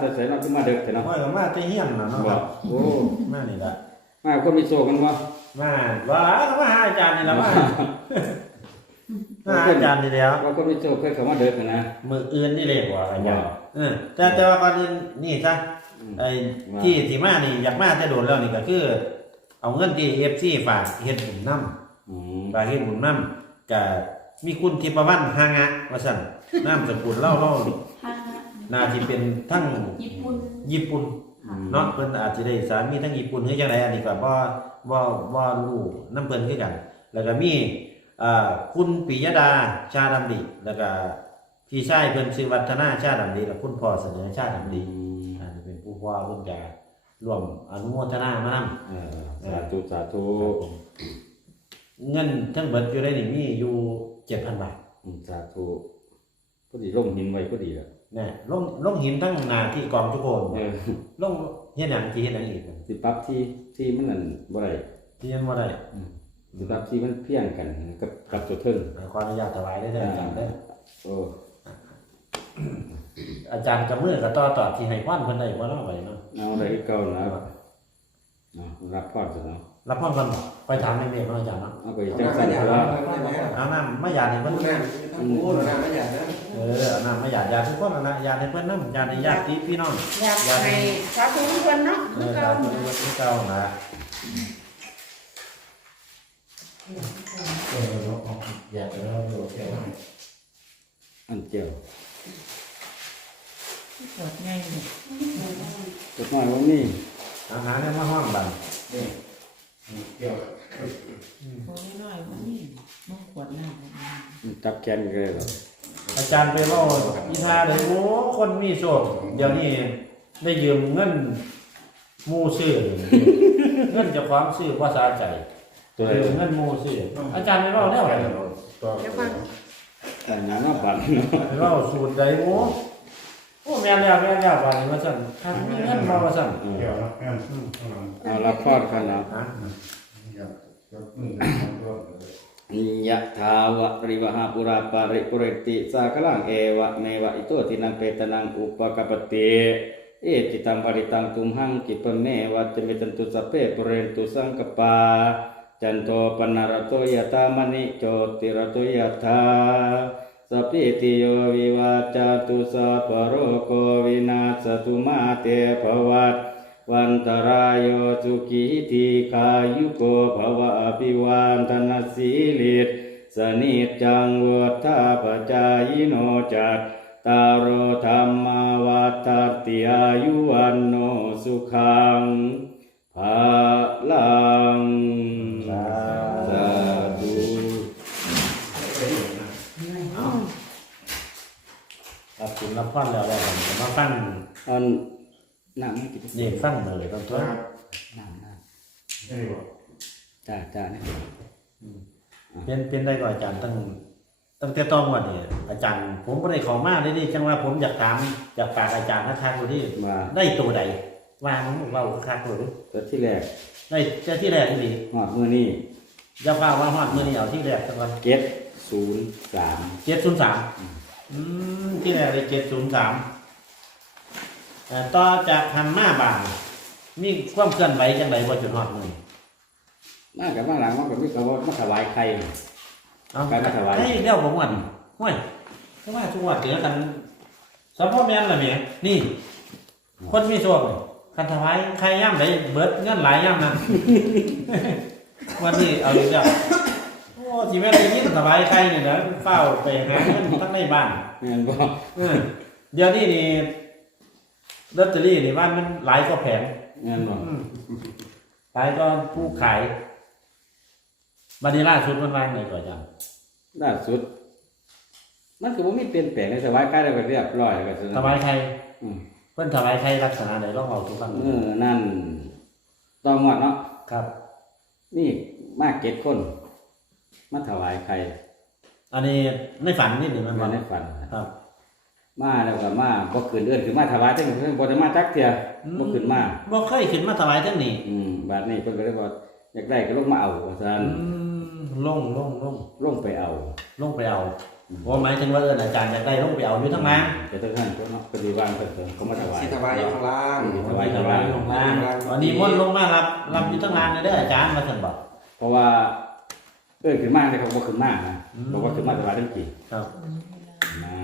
แต่ไสเนาะคือมาเด็กแต่เนาะห้อยก็มาแต่เฮียนน่ะเนาะบ่ครับโอ้มานี่ละมาคนมีโชคกันบ่มาว่าก็มาหาอาจารย์นี่ละมามาหาอาจารย์นี่แล้วว่าคนมีโชคเคยเข้ามาเด็กกันนะมืออื่นนี่เลยกว่าอาจารย์ว่าเออแต่แต่ว่าก่อนอื่นนี่ซะอืม ไอ้ว่าที่ที่มานี่อยากมาแต่โดนแล้วนี่ก็คือ เอาเงินที่ FC ฝากเฮ็ดบุญนำอืมฝากเฮ็ดบุญนำก็มีคุณทิพวรรณหางะว่าซั่นนามสกุลเล่าเล่าทาง น่าสิเป็นทั้งญี่ปุ่น ญี่ปุ่นค่ะ เนาะเพิ่นอาจจะได้สามีทั้งญี่ปุ่นหรือจังไดอันนี้ก็บ่บ่บ่รู้นํเพิ่นคือกัน แล้วก็มีอ่าคุณปิยดาชาดำดีแล้วก็พี่ชายเพิ่นชื่อวัฒนาชาดำดีแล้วคุณพ่อเสนอชาดำดีอืมอันนี้เป็นผู้ว่าเพิ่นจะร่วมอนุโมทนามานำเออสาธุสาธุเงินทั้งเบิดอยู่ในนี่มีอยู่7,000บาทอืมสาธุพอดีล่มหินไว้พอดีแล้ว แน่ลงลงหินทั้งหนาที่กองทุกคนเออลงเฮ็ดหยังที่เฮ็ดหยังอีกสิปรับที่ที่มันนั่นบ่ได้ที่ยังบ่ได้สิปรับที่มันเพียงกันกับกับตัวเทิงขออนุญาตถวายได้ได้ออาจารย์เด้อโอ้อาจารย์กับมือกับต่อต่อที่ให้พรเพิ่นได้บ่เนาะไว้เนาะเอาได้คือเก่านะเอารับพรซะเนาะ รับพรก่อนบ่ไปถามแม่เมฆเนาะอาจารย์เนาะเอาไปจังซั่นเถอะเอาน้ำมาหยาดให้เพิ่นทั้งคู่นะไม่อยากนะเออเอาน้ำมาหยาดหยาดทุกคนนั่นนะหยาดให้เพิ่นนำหยาดให้ญาติพี่น้องอยากให้สาธุทุกคนเนาะเอคืออเก่าญาติทุกคนที่เก่านะเออเนาะหยาดแล้วโอเคอันเจียวปวดง่ายเลยจดหมายว่านี่อาหารเนี่ยมาห้องบัง เกี่ยวโอ้ยน้อยวันนี้มันปวดหน้าจับแขนกันเลยเหรออาจารย์ไปเว้าอีทาเลยโอ้คนมีโชคเดี๋ยวนี้ได้ยืมเงินหมู่ซื้อเงินเจ้าของซื้อภาษาใจตัวไหนยืมเงินหมู่ซื้ออาจารย์ไปเว้าแล้วไปตัวเดี๋ยวฟังแต่งานมาบันเว้าสูตรใดโอ้ โอ้แม่นแล้วแม่นแล้วว่านี่ว่าซั่นคันมีเงินมาว่าซั่นเกี่ยวนะแม่เอารับพรกันเนาะฮะอยากจะมือตัวยะทาวะริวหาปุราปาริปุเรติสากลังเอวะเมวะอิโตตินังเปตนังอุปกปปติเอจิตังปริตังตุมหังกิปะเมวะจเมจันตุสพเพปุเรนตุสังกปาจันโทปนารโตยตามณิโจติรโตยถา สัพพิติโยวิวาจาตุสัพโรโควินาศตุมาเตภวัตวันตรายโยสุขีทีขายุโกภวะอภิวันธนสีลิตสนิจจังวุฒาปจายโนจัตตารโอธรรมาวัฏฏติอายุวันโนสุขังภาลังสาธุ รับคุณรับพรแล้วแล้วกันมาฟังอันน้ำให้กินนี่ฟังมาเลยต้นต้นน้ำน้นี่บอกำจ้าจ้าเนี่ยเป็นเป็นได้ก่อนอาจารย์ตั้งตั้งแต่ต้องวันนี้อาจารย์ ผมบ่ได้เขอมาเลยนี่จังว่าผมอยากถามอยากฝากอาจารย์ทักๆดูที่มาได้ตัวใดวางเว้าคักๆเลยตัวที่แรกได้เจ้าที่แรกนี่หอดมือนี่อย่าฟ้าว่าฮอดมื้อนี้เอาที่แรกสักวันเจ็ดศูนย์สาม703 อืมที่แรกเลย703เอ่อต่อจากหันมาบางมีความเคลื่อนไหวจังไดบ่จนฮอดมื้อนี้มากับมาหลังมากับพี่เขาว่ามาถวายใคร เอาไปมาถวายเฮ้ยเดี๋ยวผมก่อนห้วยเพราะว่าทุกวันเจอกันสัมพ่อแม่นล่ะแม่นี่ คนมีโชคนี่คันถวายใครย่ำได้เบิดเงินหลายย่ำนะ วันนี้เอาอีกแล้ว โอ้ที่แม่ได้ยินถวายใครเนี่ยนะเฝ้าไปหาเงินทั้งในบ้านแม่นบ่เออเดี๋ยวนี้นี่ลอตเตอรี่นี่บ้านมันหลายก็แผงแม่นบ่อืมหลายก็ผู้ขายบันนี้ล่าสุดมันวางไหนก่อนจังล่าสุด มันก็บ่มีเปลี่ยนแปลงเลยถวายใครได้ก็เรียบร้อยแล้วก็สถวายใครอืมเพิ่นถวายใครลักษณะไหนลองเอาทุกฟังเออนั่นต้องวัดเนาะครับ นี่มาเก็ดคน มาถวายใครอันนี้ในฝันนี่หนึ่งมันมาวันในฝันครับ มาแล้วก็มาบ่ขึ้นเอื้อนขึ้นมาถวายจังเพิ่นบ่ได้มาจักเที่ยบ่ขึ้นมาบ่เคยขึ้นมาถวายทั้งนี้อืมบาดนี้เพิ่นก็เลยบอกอยากได้ก็ลงมาเอาว่าซั่นอืมลงลงลงลงไปเอา ลงไปเอาว่าหมายถึงว่าเอออาจารย์อยากได้ลงไปเอาอยู่ทั้งล่างจะต้องท่านก็เนาะก็ดีว่างเพิ่นเขามาถวายสิถวายอยู่ข้างล่างถวายข้างล่างลงล่างวันนี้มนต์ลงมารับรับอยู่ทั้งล่างเลยเด้ออาจารย์มาสั่นบอกเพราะว่า เอ้ยขึ้นมาเลยเขาบอกขึ้นมานะอืมบอกว่าขึ้นมาถวายทั้งกี่ครับนะ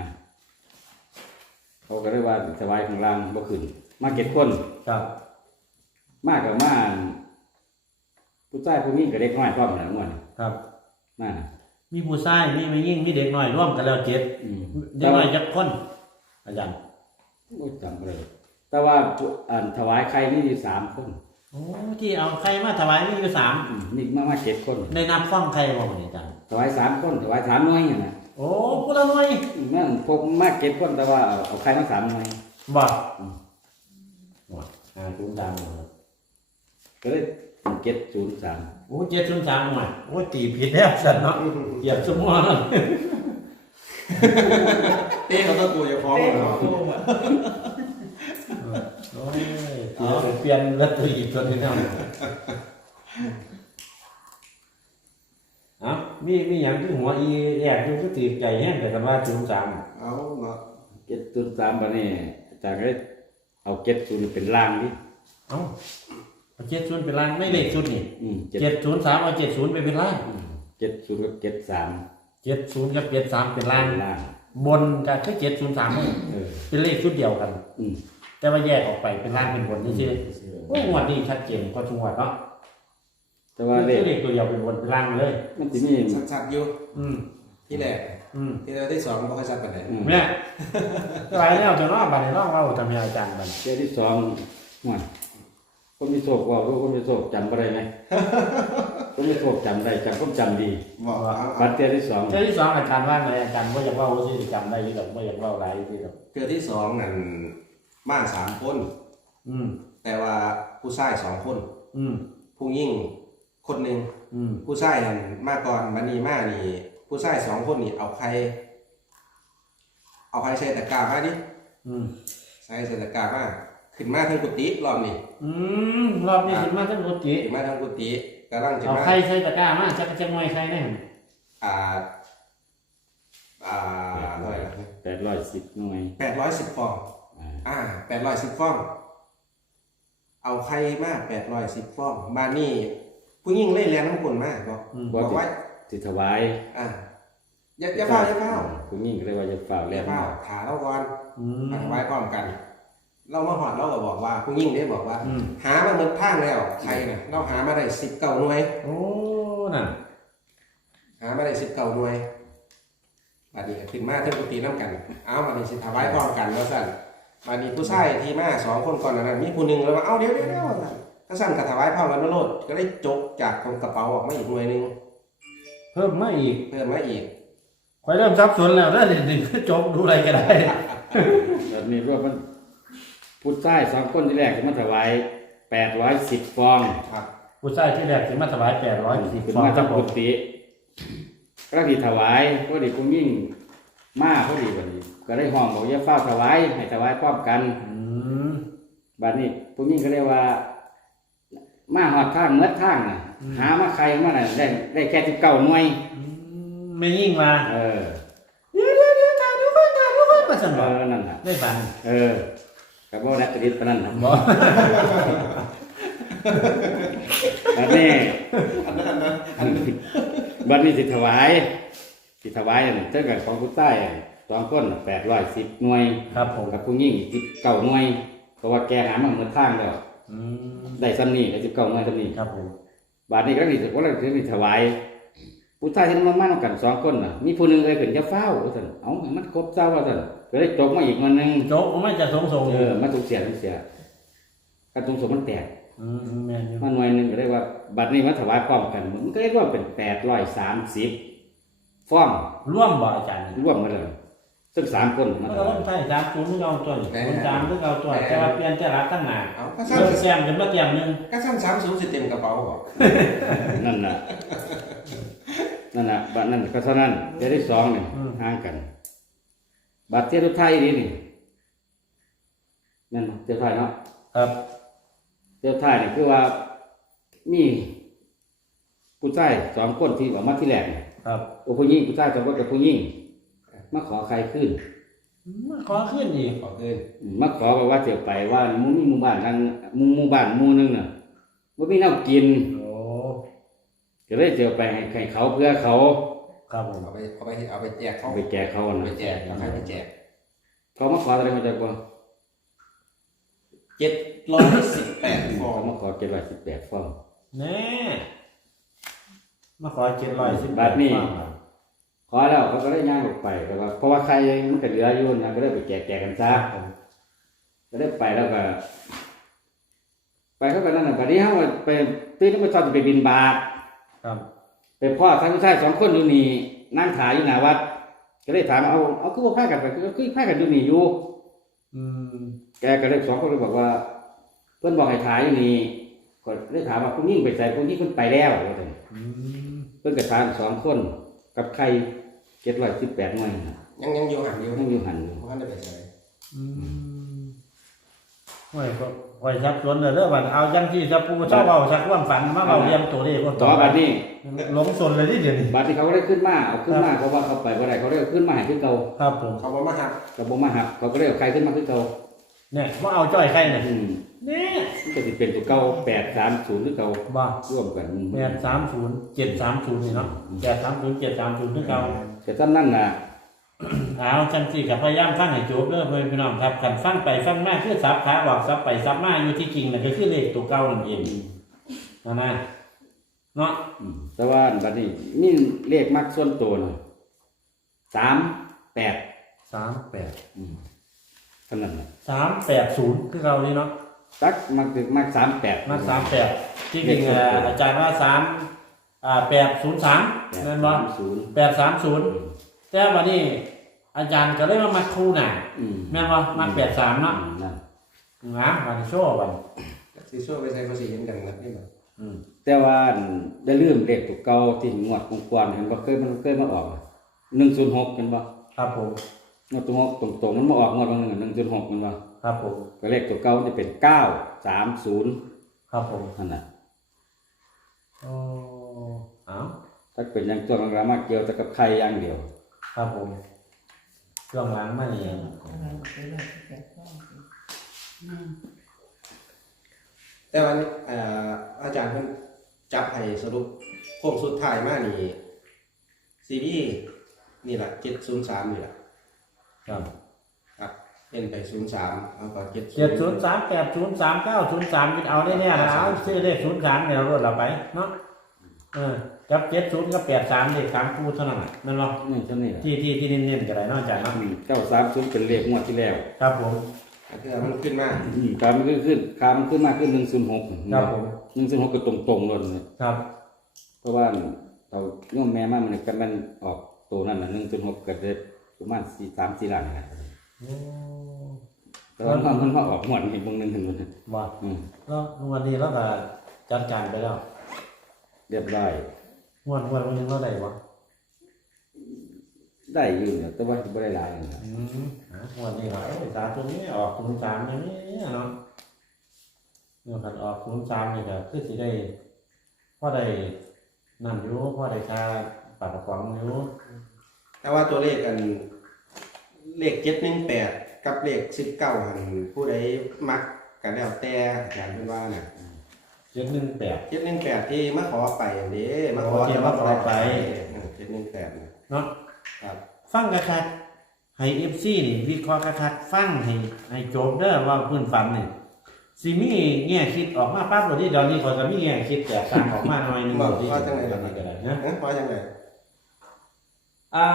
เขาก็เรียกว่าถวายข้างล่างบ่ขึ้น มาเก็บคนครับ มากกับมาผู้ชายผู้หญิงกับเด็กน้อยพร้อมกันทั้งวันครับนั่นมีผู้ชายมีไม่ยิ่งมีเด็กน้อยร่วมกันแล้วเจ็ดอืมเด็กน้อยจักคนอาจารย์โอ้ยจำบ่ได้แต่ว่าอันถวายใครนี่มีสามคน โอ้ที่เอาใครมาถวายมีอยู่สามอืมนี่มามาเจ็ดคนในนับฟังใครบอกนี่อาจารย์ถวายสามคนถวายสามหน่วยน่ะนะโอ้ผู้ละหน่วยนั่นพวกมาเก็บคนแต่ว่าเอาเอาใครมาสามหน่วยบอกอืมว่าหาจุดดังเลยก็เลยเก็บศูนย์สามโอ้เจ็ดศูนย์สามหน่วยโอ้ตีผิดแล้วสันเนาะเหยียบสมองแล้วเต้เขาต้องกูจะฟ้องเหรอโอ้ย เดี๋ยวไปเปลี่ยนลอตเตอรี่อีกตัวหนึงแล้วเอ้ามีมีอย่างที่หัวอีแยกอยู่ก็ตีใจแห้งแต่คำว่าศูนย์สามเอาเนาะเก็บศูนย์สามบัดนี้อาจารย์ก็เลยเอาเก็บศูนย์เป็นล่างดิเอ้าเอาเจ็ดศูนย์เป็นล้านไม่เลขชุดนี่อืมเจ็ดเจ็ดศูนย์สามเอาเจ็ดศูนย์ไปเป็นล้านเจ็ดศูนย์กับเจ็ดสามเจ็ดศูนย์กับเจ็ดสามเป็นล้านล่างบนกับแค่เจ็ดศูนย์สามเออเป็นเลขชุดเดียวกัน อืม แต่ว่าแยกออกไปเป็นล้านเป็นบนนี่ใช่โอ้งวดนี้ชัดเจนกว่าทุกงวดเนาะแต่ว่าเลขเลขตัวเดียวเป็นบนเป็นล่างเลย มันจะมี ชัดๆอยู่อืมที่แรกอืมที่แรกที่สองบ่ค่อยชัดปานใดอืม เนี่ยไรแล้วจะนอกบัตรนอกเราทำยังอาจารย์บัตรเจ้าที่สองหน่อยคนมีโศกว่ารู้คนมีโศกจำอะไรไหม คนมีโศกจำได้จำก็จำดีบอกเอาบัตรเจ้าที่สองเจ้าที่สองอาจารย์ว่าไงอาจารย์ว่าอยากเว่าที่จำได้ที่แบบว่าอยากเว่าอะไรที่แบบเทือที่สองนั่น มาสามคน อืม แต่ว่าผู้ชายสองคน อืม ผู้ยิ่งคนหนึ่งอืม ผู้ชายนั่นมาก่อนบันนี้มานี่ ผู้ชายสองคนนี่เอาใคร เอาใครใส่ตะกร้ามาดิอืม ใส่ใส่ตะกร้ามาขึ้นมาทางกุฏิรอบนี้อืม รอบนี้ถึงมาทั้งกุฏิขึ้นมาทางกุฏิกำลังจะเอามาใครใส่ตะกร้ามาจักจังไว้ใครแน่อ่า อ่าเท่าไหร่แปดร้อยสิบหน่วยแปดร้อยสิบฟอง อ่าอ่าแปดร้อยสิบฟอง เอาใครมาแปดร้อยสิบฟองบานนี่ผู้ยิ่งเล่นแรงน้ำกลนมากบอกอืม บอกว่าสิถวายอ่าอย่าอย่าเฝ้าอย่าเฝ้าคุณยิ่งก็เลยว่าจะฝ่าอแล้ย่าวเฝ้าขาเราก่อนอืมมาไว้พร้อมกัน เรามาหอดเราก็บอกว่าผู้ยิ่งได้บอกว่า อืมหามาเงินทางแล้วใครเนี่ยเราหามาได้สิบเก้าหน่วย โอ้นั่นหามาได้สิบเก้าหน่วยบัดนี้ก็ขึ้นมาเท่ากุฏิน้ำกัน เอาบัดนี้สิถวายพร้อมกันว่าสั่น บัดนี้ผู้ชายที่มาสองคนก่อนนั้นมีผู้หนึ่งเลยว่าเอาเดี๋ยวเดี๋ยวเดี๋ยวว่าสั่นก็สั่นกับถวายพร้อมกันมาโลดก็ได้จกจากตรงกระเป๋าออกมาอีกหน่วยหนึ่งเพิ่มมาอีกเพิ่มมาอีกคอยเริ่มซับสนแล้วเด้อเดี๋ยวนี้จบดูอะไรก็ได้แบบนี้ว่ามันพุทธใต้สองคนที่แรกก็มาถวายแปดร้อยสิบฟองครับผู้ชายที่แรกถึงมาถวายแปดร้อยสี่ขึ้นฟองมาครัจาบกผกุมฏิก็ที่ถวายพอดีคุณยิ่ง มาพอดีวันนี้ ก็ได้ห้องบอกอย่าเฝ้าถวายให้ถวายพร้อมกันอืมบัดนี้ผู้ยิ่งก็เรียกว่า มาหอดทางเมื่อทางน่ะ หามาใครมาน่ะได้ได้แค่สิบเก้าหน่วย ไม่ยิ่งมาเออเดี๋ยวเดี๋ยวเดี๋ยวถ่ายรูปไว้ถ่ายรูปไว้มาสั่นเอบอกอนั่นน่ะ ได้ฟังเออกับว่านักดิษปานนั้นน่ะบอกบัดนี้บัดนี้สิถวาย สิถวายนั่นเท่ากับของผู้ใต้สองคนแปดร้อยสิบหน่วยครับผมกับผู้ยิ่งสิบเก้าหน่วย เพราะว่าแกหามาเมื่อทางแล้วอืมได้ซ้ำนี่ได้สิบเก้าหน่วยซ้ำนี่ครับผมบาทนี้ก็นี่ว่าเราถึงนี่ถวาย ผู้ชายที่มันมานํกันสองคนน่ะมีผู้หนึงเลยขึ้นจะเฝ้าว่าซั่นเอาให้มันครบเจ้าว่าซั่นก็เลยตกมาอีกมันหนึงโจ๊กไม่จะสงสงเออมาถูกเสียถูกเสียกระตุงสมมันแตก อืมแม่นอยู่ มาหน่วยหนึงก็เลยว่า บัดนี้มาถวายพร้อมกันมันก็เลยรวมเป็น830 ฟ้องร่วมบ่อาจารย์รวมมาเลยซึ่งสามคนมามันถก็วาต้อยงใช้สามศูนย์ที่เราตัวนี่ศูนย์สามที่เราตัวแต่ว่าเปลี่ยนแต่รับตั้งนานเอาก็เริ่สั้นมแซมจนมาเตรียมหนึงก็สั้นสามสูงสิเต็มกระเป๋าบอกนั่นน่ะนั่นน่ะบัดนั้นก็เท่านั้นเดี๋ยวที่สองนี่ห่างกันบัตรเที่ยวทุกไทายนี่นี่นั่นเที่ยวไทายเนาะครับเที่ยวไทายนี่คือว่ามีผู้ชายสองคนที่ออกมาที่แรกนี่ ครับโอ้ผู้หญิงผู้ชายสองคนกับผู้หญิงมาขอใครขึ้นมาขอขึ้นอีกขอคืนอืมมาขอบอกว่าเที่ยวไปว่าหมู่มีหมู่บ้านนั่งหมู่หมู่บ้านหมู่หนึงน่ะบ่มีแนวกินโอ้ก็เลยเที่ยวไปให้ให้เขาเพื่อเขา ครับผมเอาไปเอาไปเอาไปแจกเขาเอาไปแจกเขาเอาน่ะไปแจกเอาไปแจกเขามาขออะไรมาจากบ่เจ็ดร้อยสิบแปดฟอเขางมาขอ718ฟองแน่ มาขอเจ็ดร้อยสิบบาทนี่ ขอแล้วเขาก็ได้ย่างออกไปแต่ว่าเพราะว่าใครมันก็เหลืออยู่นะก็ได้ไปแจกแจกกันซะก็ได้ไปแล้วก็ ไปเข้าไปนั่นน่ะบัดนี้เฮาไปตื่นขึ้นมาตอนจะไปบินบาตครับไปพ่อทั้งผู้ชายสองคนอยู่นี่นั่งถ่ายอยู่หน้าวัด ก็เลยถามเอาเอาคือว่าพากันไปคือคือพากันอยู่นี่อยู่อืมแกก็เลยสองคนเลยบอกว่า เพื่อนบอกให้ถ่ายอยู่นี่ก็เลยถามว่าคุณยิ่งไปใส่คุณยิ่งคุณไปแล้วว่าซั่นอืม เพื่อนก็ถามสองคนกับใครเจ็ดร้อยสิบแปดหน่วยน่ะยังยังอยู่ห่างอยู่ยังอยู่หันอยู่เพราะท่านได้ไปใส่อืมโอ้ยก็โอ้ยชักชวนเลยเด้อบัดเอาจังที่จะปูเจ้าเบาชักความฝันมาเบาเรียงตัวเลขว่าต่อบัดนี้หลงสนเลยที่เดี๋ยวนี้บัดที่เขาก็ได้ขึ้นมาเอาขึ้นมาเพราะว่าเขาไปบ่ได้เขาได้เอาขึ้นมาให้ขึ้นเก่าครับผมเขาบอกมาหักกับบ่มาหักเขาก็ได้เอาใครขึ้นมาขึ้นเก่าเนี่ยว่าเอาจ้อยใครเนี่ยอืมเนี่ยมันก็สิเป็นตัวเก่าแปดสามศูนย์หรือเก่าบ้าร่วมกันแปดสามศูนย์เจ็ดสามศูนย์นี่เนาะแปดสามศูนย์เจ็ดสามศูนย์ที่เก่าแต่ท่านนั่นน่ะเอาจังสี่กับพยายามฟังให้จบเด้อเพื่อนพี่น้องครับกันฟังไปฟังมาคือซับขาบอกซับไปซับมาอยู่ที่จริงน่ะก็คือเลขตัวเก่านั่นเองนะนะเนาะอืมแต่ว่าบัดนี้นี่เลขมักส่วนตัวน่ะสามแปดสามแปดอืมเท่านั้นน่ะสามแปดศูนย์คือเรานี่เนาะ ตักมักถึงมักสามแปด มาสามแปดที่จริงๆอะอาจารย์ว่าสามอ่าแปดศูนย์สามแปดนั่นบ่สามศูนย์แปดสามศูนย์แต่วันนี้อาจารย์ก็เลยมามัดคู่หน่ะอืมแม่นบ่มัดแปดสามเนาะอืมนั่นนะวันโชว์วันซีโซ่ไปใส่ภาษีเห็นกันนะนี่มันอืมแต่ว่าได้ลืมเลขตัวเก่าที่งวดกวนๆเห็นบ่เคยมันเคยมาออกหนึ่งศูนย์หกเห็นบ่ครับผมงวดตัวตรงๆมันมาออกงวดวันหนึ่งหนึ่งศูนย์หกเห็นบ่ ครับผมก็เลขตัวเก่ามันจะเป็นเก้าสามศูนย์ครับผมนั่นน่ะโอ้เอาถ้าเป็นอยังตัวมันรามาเกี่ยวแต่กับใครอย่างเดียว ครับผมช่วงหลังมานี่อะไรไปเลยแปดข้ออืมแต่วันนี้เอ่ออาจารย์เพิ่นจับให้สรุปโค้งสุดท้ายมานี่ซีรีส์นี่แหละเจ็ดศูนย์สามนี่แหละครับครับ เป็นไปศูนย์สามเอาก็เจ็ดเจ็ดศูนย์สามแปดศูนย์สามเก้าศูนย์สามเอาได้แน่นะเอาซื้อเลขศูนย์สามเนี่ยเราลดเราไปเนาะเออกับเจ็ดศูนย์กับแปดสามเลขสามคู่เท่านั้นแหละแม่นบ่นี่เท่านี้แหละที่ที่ที่เน้นๆกันเลยเนาะอาจารย์เนาะเก้าสามศูนย์เป็นเลขงวดที่แล้วครับผมก็คือมันขึ้นมาอืมครับมันก็ขึ้นครับมันขึ้นมาขึ้นหนึ่งศูนย์หกครับผมหนึ่งศูนย์หกก็ตรงๆเลยครับ เพราะว่าเราโยมแม่มามันก็มันออกตัวนั้นน่ะหนึ่งศูนย์หกก็ได้ประมาณสี่สามสี่ล้านนะ โอ้แต่ว่ามันมันมาออกหมดเห็นวงหนึ่งเห็นวงหนึ่งว่าอืมแล้ววันนี้เราก็จัดการไปแล้วเรียบร้อย งวดงวดวันนี้เราได้บ่ได้อยู่เนี่ยแต่ว่าไม่ได้หลายนะครับอืมอะงวดนี้ก็เอ้ยสามตัวนี้ออกศูนย์สามอย่างนี้เนาะเมื่อคันออกศูนย์สามนี่ก็คือสิได้พ่อได้นั่นอยู่พ่อได้ค่าปากกระป๋องอยู่แต่ว่าตัวเลขกัน เลขเจ็ดหนึ่งแปดกับเลขสิบเก้าหันผู้ใดมักกันแล้วแต่อาจารย์เพิ่นว่าน่ะเจ็ดหนึ่งแปด เจ็ดหนึ่งแปดที่มาขอไปอันนี้มาขอโอเคมาขอไป เจ็ดหนึ่งแปดนะเนาะครับฟังกระคัดให้เอฟซีนี่วิเคราะห์กระคัดฟังให้ให้จบเด้อว่าพื้นฝันนี่สิมีแง่คิดออกมาปั๊บวันนี้เดี๋ยวนี้เขาจะมีแง่คิดแตกต่างออกมาหน่อยหนึงบอกที่ว่าจังไหนแบล่ะบครันี้บก็ได้นะเอ๊ะว่าจังไหนอ่า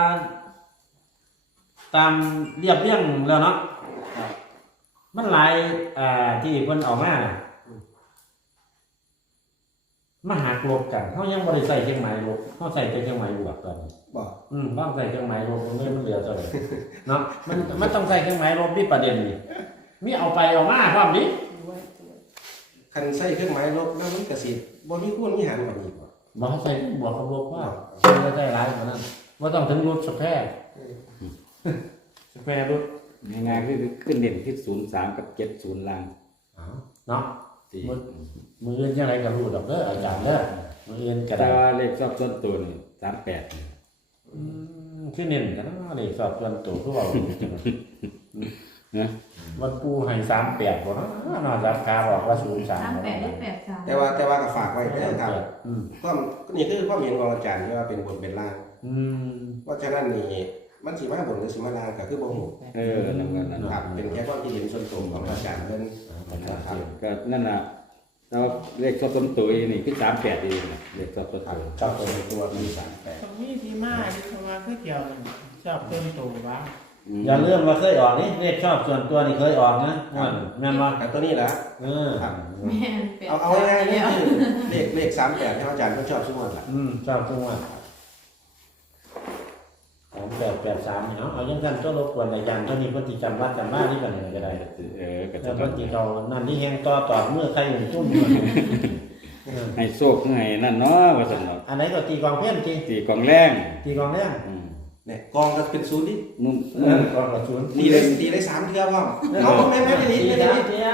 ตามเรียบเรียงแล้วเนาะครับมันหลายอ่าที่เพิ่นเออกมาน่ะมาหักลบกันเขายังบ่ได้ใส่เครื่องหมายลบเขาใส่แต่เครื่องหมายบวกตอนนี้ บอกอืมต้องใส่เครื่องหมายลบมันเลยมันเหลือเท่าไหร่เนาะมันมันต้องใส่เครื่องหมายลบนี่ประเด็นนี่มีเอาไปเอามาความนี้ไว้ตัวคันใส่เครื่องหมายลบแล้วมันกระสิบ่มีคูณมีหารกว่านี้บ่บ่ให้ใส่บวกกับลบว่ามันจะได้หลายกว่านั้นว่าต้องถึงลบสแพร สแพรลบง่ายๆคือขึ้นเด่นที่ศูนย์สามกับเจ็ดศูนย์ล่างเนาะ สี่มือมืออื่นยังไงก็รู้ดอกเด้ออาจารย์เด้อมืออื่นก็แต่ได้ว่าเลขชอบส่วนตัวนี่สามแปดอืมคือเน้นกันเนาะเลขสอบส่วนตัวคือเว้าอยู่จังนะวันปูให้38บ่เนาะนอนรับกาบอกว่า03สามแปดได้แปดสามแต่ว่าแต่ว่าก็ฝากไว้เด้อครับอืมความนี่คือความเห็นของอาจารย์ที่ว่าเป็นบนเป็นล่าง อืม เพราะฉะนั้นนี่ มันสิมาบนหรือสิมาล่างก็คือบ่ฮู้เออนั่นก็นั่นครับเป็นแค่ความคิดเห็นส่วนตัวของอาจารย์เพิ่นนะครับก็นั่นน่ะแล้วเลขชอบต้นตุยนี่คือ38เองนะเลขชอบต้นครับตุยเจ้าตัวในตัวมี38ตรงนี้ที่มาที่เขาว่าคือเกี่ยวกันชอบเติมตัววะอย่าลืมว่าเคยออกนี่เลขชอบส่วนตัวนี่เคยออกนะม่วนแม่นบ่อันตัวนี้แหละเออครับแม่นแปดเอาเอาง่ายๆนี่คือเลขเลข38ที่อาจารย์ก็ชอบทุกงวดล่ะอืมชอบจังหวัดของ แปดแปดสามเนาะเอายังกันก็รบกวนอาจารย์เท่านี้เพิ่นสิจำวัดจำบ้านนี่กันเลยก็ได้เออก็แล้วจะเพิ่นสิเขานั่นที่แฮงต่อตอดเมื่อใครอยู่จุ่มอยู่เออให้โชคให้นั่นเนาะว่าซั่นเนาะอันไหนก็ตีกองเพี้ยนตีตีกองแรงตีกองแรงอืมเนี่ยกองก็เป็นศูนย์ดิมุมเออกองกระสุนตีได้ตีได้สามเทื่อพ่อมเอาแม่แม่ไม่ได้ตีไม่ได้สามเทีย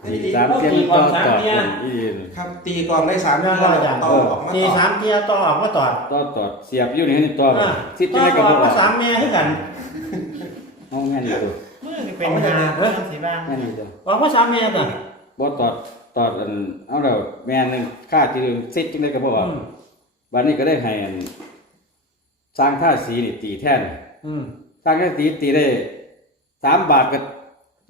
ไม่ได้สามเทียมต่อต่อกันอีกครับตีกองได้สามนั่เทื่นอก็อาจารย์ต่อออกมาตีต่อสามเทียต่อออกมาตอดต่อต่อเสียบอยู่นี่นี่ต่ออ่าสิต่จะอได้ก็อบ่อกว่ามาสามแม่คือกันเอาแม่นอยู่ตัวเมื่อนี่เป็นหาเพื่อนสิบ้างแม่นอยู่ตัวออกมาสามแม่กันบ่ตอดตอดอันเอาแล้วแม่นหนึงค่าที่สิจังได๋ก็บ่ว่าบัดนี้ก็ได้ให้อันสร้างท่าสีนี่ตีแท่นอืมสร้างท่าสีตีได้สามบาทก็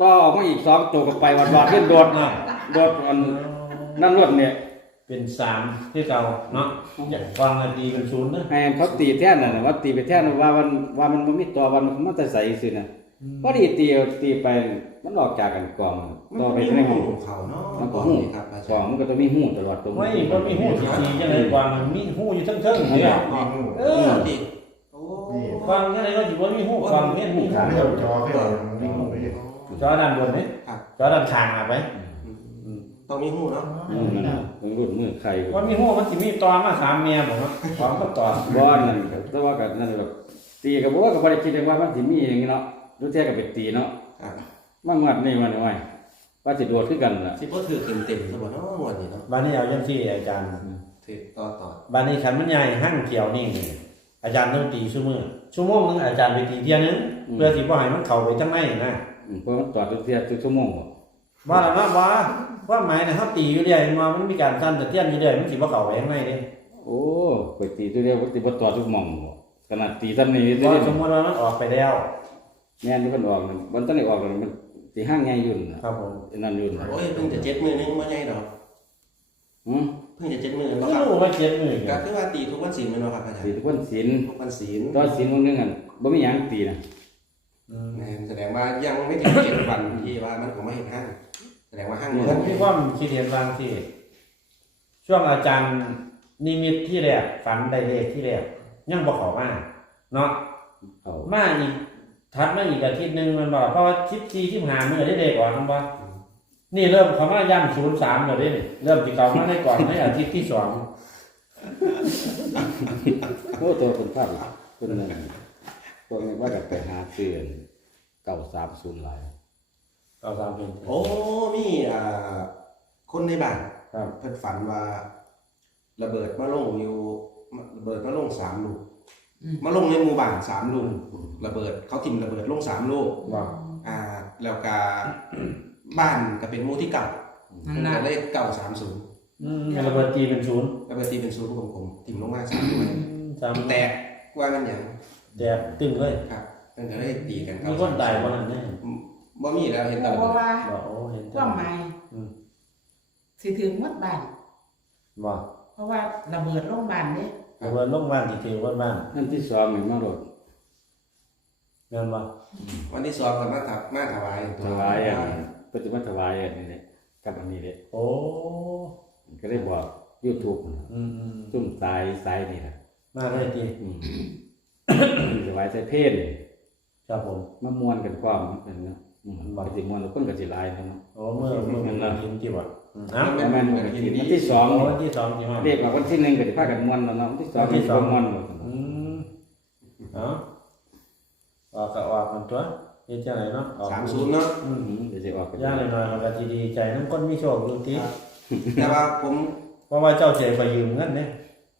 ต่อออกมาอีกสองตัวก็ไปวัดๆขึ้นโดดเนาะโดดอันนั่นรถเนี่ยเป็นสามที่เก่าเนาะอย่างฟังกันดีเป็นศูนย์นะให้เขาตีแท่นน่ะนะว่าตีไปแท่นว่ามันว่ามันบ่มีตัววันมันมันจะใส่ซื่อน่ะพอดีตีเอาตีไปมันออกจากกันกองมันต่อก็ไปมีในหูห้องของเขาเนาะมันกก็องหูนี่ครับอากจาอรงย์มันก็ต้องมีหูตลอดตรงไม่ก็มีหูสีสีจังเลยกว่ามันมีหูอยู่ทั้งๆเนี่ยเออติดโอ้ฟังจังเลยก็สิบ่มีหูฟังเพี้ยนหูขาดเดี๋ยวจอพี่เอาลิงก์ลงไปดิ จอด้านบนนี่ครับ จอด้านข้างอะไปต้องมีหูเนาะอืมนั่นน่ะต้องรุ่นมือใครว่ามีหูมันสิมีตอมาสามเมียผมว่าของก็ตอบ่นั่นก็แต่ว่าก็นั่นแบบตีก็บ่ว่าก็บ่ได้คิดว่ามันสิมีอย่างนี้เนาะรู้แท้ก็ไปตีเนาะครับมันงัดนี่มันไว้ว่าสิโดดคือกันล่ะสิบ่ถือเต็มเต็มๆซะบ่เนาะงวดนี้เนาะบ้านนี้เอาจังซี่อาจารย์ถือต่อต่อบ้านนี้คันมันใหญ่หั่งเขียวนี่นี่อาจารย์ต้องตีชั่วโมงชั่วโมงนึงอาจารย์ไปตีเที่ยนึงเพื่อสิบ่ให้มันเข้าไปจังไดนะอืม เพราะมันตอดทุกเที่ยทุกชั่วโมงบ่ว่าแล้วว่าว่าว่าหมายนะเขาตีอยู่เรื่อยมามันมีการสั่นตะเทียนอยู่เรื่อยมันสิบ่เข้าไปข้างในเด้โอ้ไปตีตัวเดียวก็ตีบ่ตอดทุกหม่องบ่ขนาดตีซ้ำนี่ว่าตีสมมติว่ามันออกไปแล้ว แม่นมันออกนั่นมันต้องได้ออกแล้วมันสิห้างใหญ่อยู่น่ะครับผมไอ้นั่นอยู่น่ะโอ้ยเพิ่งจะเจ็ดมือนึงบ่ใหญ่ดอกหือเพิ่งจะเจ็ดมือไม่บ่ครับรู้ว่าเจ็ดหมื่นก็คือว่าตีทุกวันศีลแม่นบ่ครับอาจารตีย์ทุกคนศีลทุกวันศีล ตอนศีลวันหนึงอะบ่มีหยังตีนะ แม่นแสดงว่ายังไม่ถึงเจ็ดวันที่ว่ามันก็ไม่เห็นห้าง แสดงว่าห้างผมมีความคิดเห็นบางที่ช่วงอาจารย์นิมิตที่แรกฝันได้เลขที่แรกยังบ่เข้ามาเนาะเอามาอีกถัดมาอีกอาทิตย์หนึงมันบอกเพราะว่าชิปซีชิปหามื้อได้เลขก่อนมันบ่นี่เริ่มเข้ามาย่ำ03แล้วเด้นี่เริ่มสิเข้ามาได้ก่อนในอาทิตย์ที่สอง โอ้ตัวคนภาพคนนึง พวกนี้ว่าจะไปหาซื้อ930หลายเอาตามเป็นโอ้มีอ่าคนในบ้านครับเพิ่นฝันว่า ระเบิดมาลงอยู่ระเบิดมาลงสามลูกมาลงในหมู่บ้านสามลูกระเบิดเขาทิ่มระเบิดลงสามลูกว่าอ่า แล้วก็บ้านก็เป็นหมู่ที่เก่านั่เพิ่นนน่ะก็เลยเก่าสามศูนย์อืมระเบิดตีเป็นศูนย์แล้วไปตีเป็นศูนย์ของผมทิ่มลงมาสามลูกสามแตกว่ากันอย่าง แดดตึงเลยครับเพิ่นก็เลยตีกันมีคนตายบ่นั่นแน่บ่มีแล้วเห็นเพแต่ระเบิราะดว่าบ่โอ้เห็นความหมายอืมสิถึงหมดบ้านบ่เพราะว่าระเบิดโรงพยาบาลเนี่ยระเบิดลงบ้านที่ถือว่าบ้านนั่นที่สองนี่มาโดดแม่นบ่วันที่สองก็มาถมาถวายถวายอันนี้ปฏิมาถวายอันนี้แหละกับอันนี้แหละโอ้ก็ได้บอก YouTube นั่นน่ะอืมอืมซุ่มสายสายนี่ล่ะมาเลยทีอืม ถวายใส่เพลครับผมมามวนกันความกันเนาะอืมบ่สิม่วนแล้วคนก็สิหลายเนาะโอ้เมื่อเมื่อมันกินที่บ่อืมเอ้าประมาณวันที่วันที่สองโอ้วันที่สองที่มาเรียกว่าวันที่หนึ่งก็สิพากันม่วนแล้วเนาะวันที่สองวันที่สองก็สิบ่ม่วนหมดอืมเอ้าออกก็ออกมันตัวเฮ็ดจังไดเนาะออกสามศูนย์เนาะอืมอืมเดี๋ยวสิออกกันย่างน้อยๆมันก็สิดีใจนำคนมีโชคอยู่ติแต่ว่าผมเพราะว่าเจ้าเสียไปยืมเงินเด้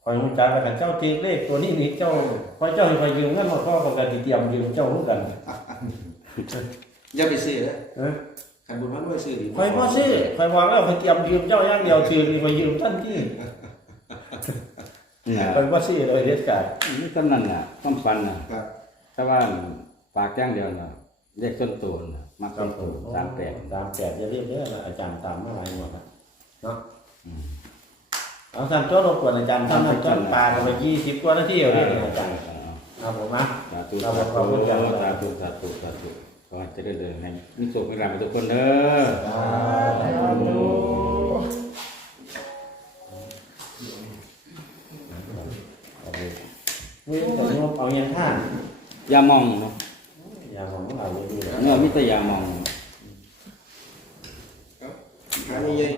คอยรู้จักแล้วกันเจ้าตีเลขตัวนี้นี่เจ้าคอยเจ้าให้คอยยืมเงินมาพ่อของกันสิเตรียมยืมเจ้ารู้กันอย่าไปซื้อนะเออขันบุญมันด้วยซื้อดีคอยบ่ซื้อคอยบอกแล้วคอยเตรียมยืมเจ้าอย่างเดียวซื้อนี่คอยยืมทันทีเนี่ยคอยบ่ซื้อเลยเด็ดขาดนี่กำนันน่ะความฝันน่ะครับถ้าว่าปากอย่างเดียวน่ะเรียกต้นตูนน่ะมักต้นตูนสามแปดสามแปดอย่าเรียกเด้อนะอาจารย์ตามมาหลายหมดนะเนาะ เอาสั่นโจ้รบกวนอาจารย์ทำนั่นต้นปลากันไปยี่สิบกว่านาทีเอาเด้ออาจารย์เอาผมมาสาธุสาธุสาธุสาธุสาธุสาธุขอให้เจะได้เดินให้มีโชคมีลาภทุกคนเด้อนี่แต่งบเอาเงินท่านอย่ามองเนาะอย่าของเราอยู่ดีเลยเนื้อมิตรอย่ามองหาไม่เยอะ